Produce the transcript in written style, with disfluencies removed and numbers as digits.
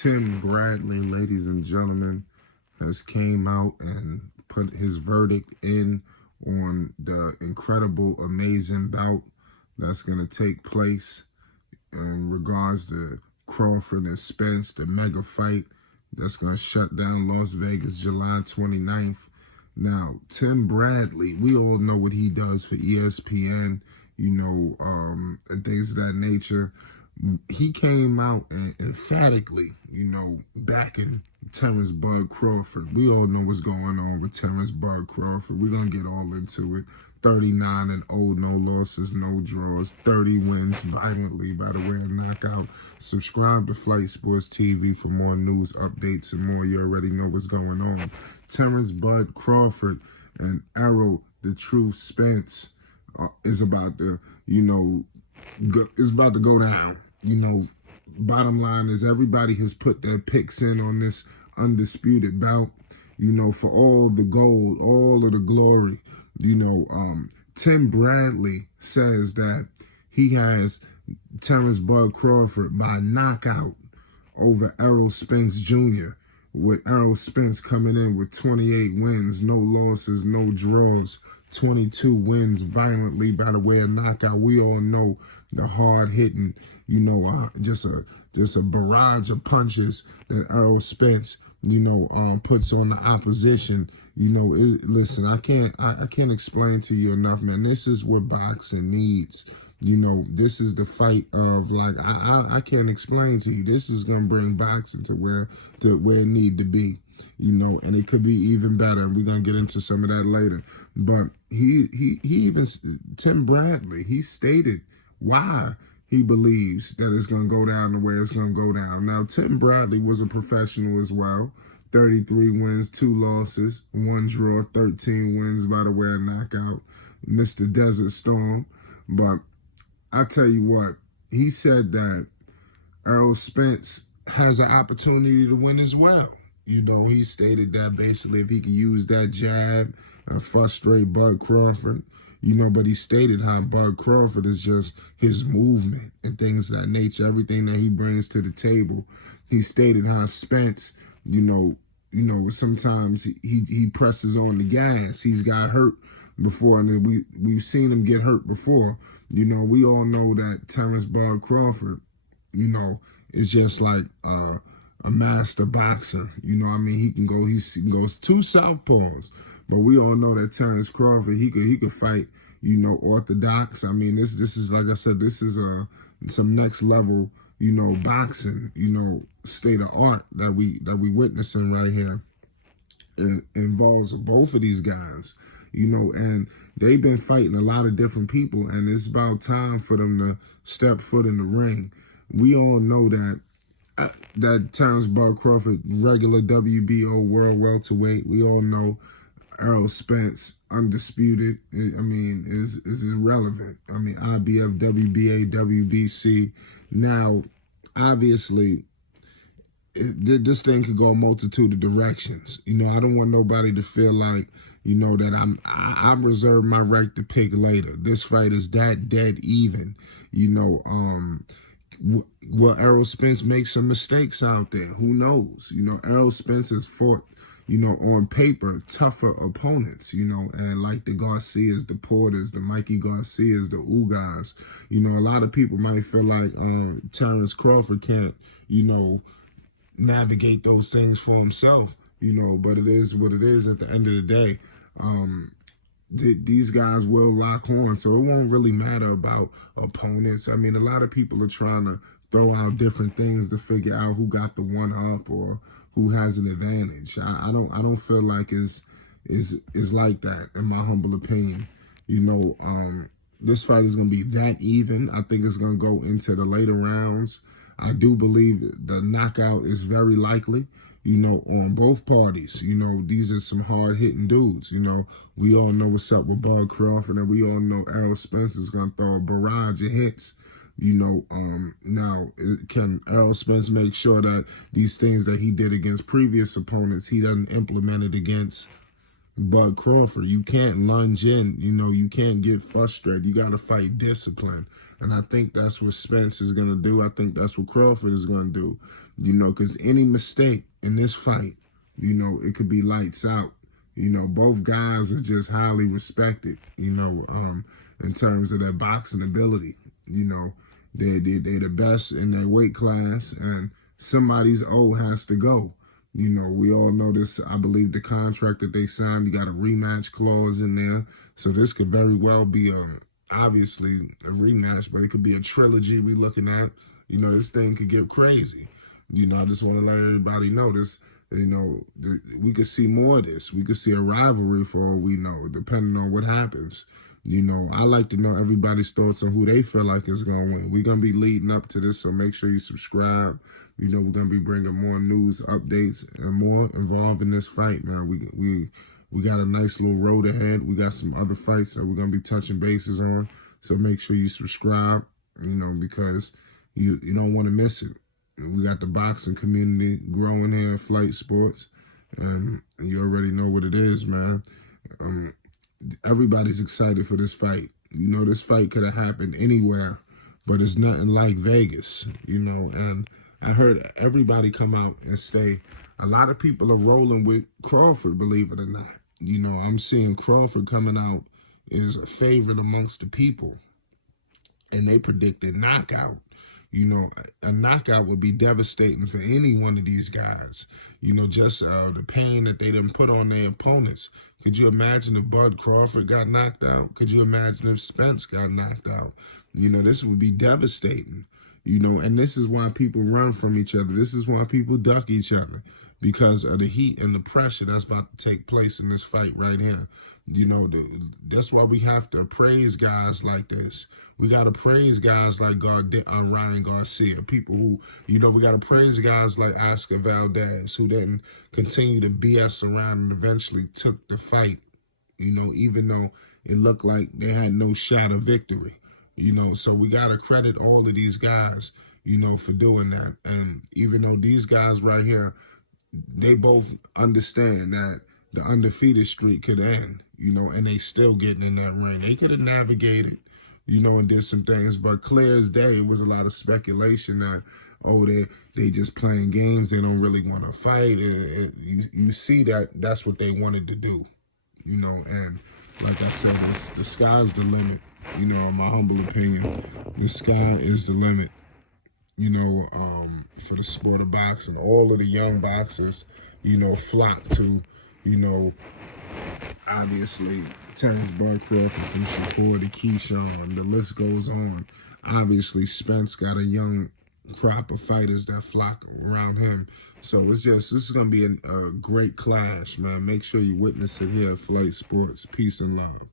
Tim Bradley, ladies and gentlemen, has came out and put his verdict in on the incredible, amazing bout that's going to take place in regards to Crawford and Spence, the mega fight that's going to shut down Las Vegas July 29th. Now, Tim Bradley, we all know what he does for ESPN, and things of that nature. He came out and emphatically, backing Terrence Bud Crawford. We all know what's going on with Terrence Bud Crawford. We're going to get all into it. 39-0, no losses, no draws, 30 wins violently by the way of knockout. Subscribe to Flight Sports TV for more news, updates, and more. You already know what's going on. Terrence Bud Crawford and Errol, the Truth Spence, is about to, go down. Bottom line is everybody has put their picks in on this undisputed bout, for all the gold, all of the glory. Tim Bradley says that he has Terrence Bud Crawford by knockout over Errol Spence Jr., with Errol Spence coming in with 28 wins, no losses, no draws, 22 wins violently by the way of knockout. We all know the hard-hitting, just a barrage of punches that Errol Spence, puts on the opposition. Listen, I can't explain to you enough, man. This is what boxing needs. This is the fight of, I can't explain to you. This is gonna bring boxing to where it need to be. And it could be even better. And we're gonna get into some of that later. But Tim Bradley, he stated why he believes that it's going to go down the way it's going to go down. Now, Tim Bradley was a professional as well. 33 wins, 2 losses, 1 draw, 13 wins by the way of knockout. Mr. Desert Storm. But I tell you what, he said that Errol Spence has an opportunity to win as well. He stated that basically if he could use that jab and frustrate Bud Crawford, but he stated how Bud Crawford is just his movement and things of that nature, everything that he brings to the table. He stated how Spence, sometimes he presses on the gas. He's got hurt before, and we've seen him get hurt before. We all know that Terrence Bud Crawford, is just like a master boxer. He can go 2 southpaws. But we all know that Terrence Crawford, he could fight, orthodox. This is, like I said, this is some next level, boxing, state of art that we witnessing right here. It involves both of these guys, and they've been fighting a lot of different people, and it's about time for them to step foot in the ring. We all know that Terrence Bud Crawford, regular WBO world welterweight. We all know Errol Spence, undisputed, is irrelevant. IBF, WBA, WBC. Now, obviously, this thing could go a multitude of directions. I don't want nobody to feel like, that I reserve my right to pick later. This fight is that dead even. Will Errol Spence make some mistakes out there? Who knows? Errol Spence has fought, on paper, tougher opponents, and like the Garcias, the Porters, the Mikey Garcias, the Ugas. A lot of people might feel like Terrence Crawford can't, navigate those things for himself, but it is what it is at the end of the day. These guys will lock horns, so it won't really matter about opponents. A lot of people are trying to throw out different things to figure out who got the one up or who has an advantage. I don't feel like is like that, in my humble opinion. This fight is going to be that even. I think it's going to go into the later rounds. I do believe the knockout is very likely, on both parties. These are some hard-hitting dudes. We all know what's up with Bud Crawford, and we all know Errol Spence is going to throw a barrage of hits. Now, can Errol Spence make sure that these things that he did against previous opponents, he doesn't implement it against Bud Crawford. You can't lunge in, you can't get frustrated. You got to fight discipline. And I think that's what Spence is going to do. I think that's what Crawford is going to do, because any mistake in this fight, it could be lights out. Both guys are just highly respected, in terms of their boxing ability. They're the best in their weight class, and somebody's has to go. We all know this. I believe the contract that they signed, you got a rematch clause in there. So this could very well be obviously a rematch, but it could be a trilogy we looking at. This thing could get crazy. I just want to let everybody know this. We could see more of this. We could see a rivalry for all we know, depending on what happens. I like to know everybody's thoughts on who they feel like is going to win. We're going to be leading up to this, so make sure you subscribe. We're going to be bringing more news, updates, and more involved in this fight, man. We got a nice little road ahead. We got some other fights that we're going to be touching bases on, so make sure you subscribe, because you don't want to miss it. We got the boxing community growing here at Flight Sports, and you already know what it is, man. Everybody's excited for this fight. This fight could have happened anywhere, but it's nothing like Vegas, and I heard everybody come out and say a lot of people are rolling with Crawford, believe it or not. I'm seeing Crawford coming out is a favorite amongst the people, and they predicted knockout. A knockout would be devastating for any one of these guys. Just the pain that they didn't put on their opponents. Could you imagine if Bud Crawford got knocked out? Could you imagine if Spence got knocked out? This would be devastating. And this is why people run from each other. This is why people duck each other, because of the heat and the pressure that's about to take place in this fight right here. That's why we have to praise guys like this. We got to praise guys like Ryan Garcia, people who, we got to praise guys like Oscar Valdez, who didn't continue to BS around and eventually took the fight, even though it looked like they had no shot of victory. So we got to credit all of these guys, for doing that. And even though these guys right here, they both understand that the undefeated streak could end, and they still getting in that ring. They could have navigated, and did some things, but clear as day, it was a lot of speculation that, they just playing games, they don't really want to fight. You see that that's what they wanted to do, and like I said, the sky's the limit, in my humble opinion. The sky is the limit, for the sport of boxing. All of the young boxers, flock to, obviously, Terrence Bud Crawford, from Shakur to Keyshawn. The list goes on. Obviously, Spence got a young crop of fighters that flock around him. So this is going to be a great clash, man. Make sure you witness it here at Flight Sports. Peace and love.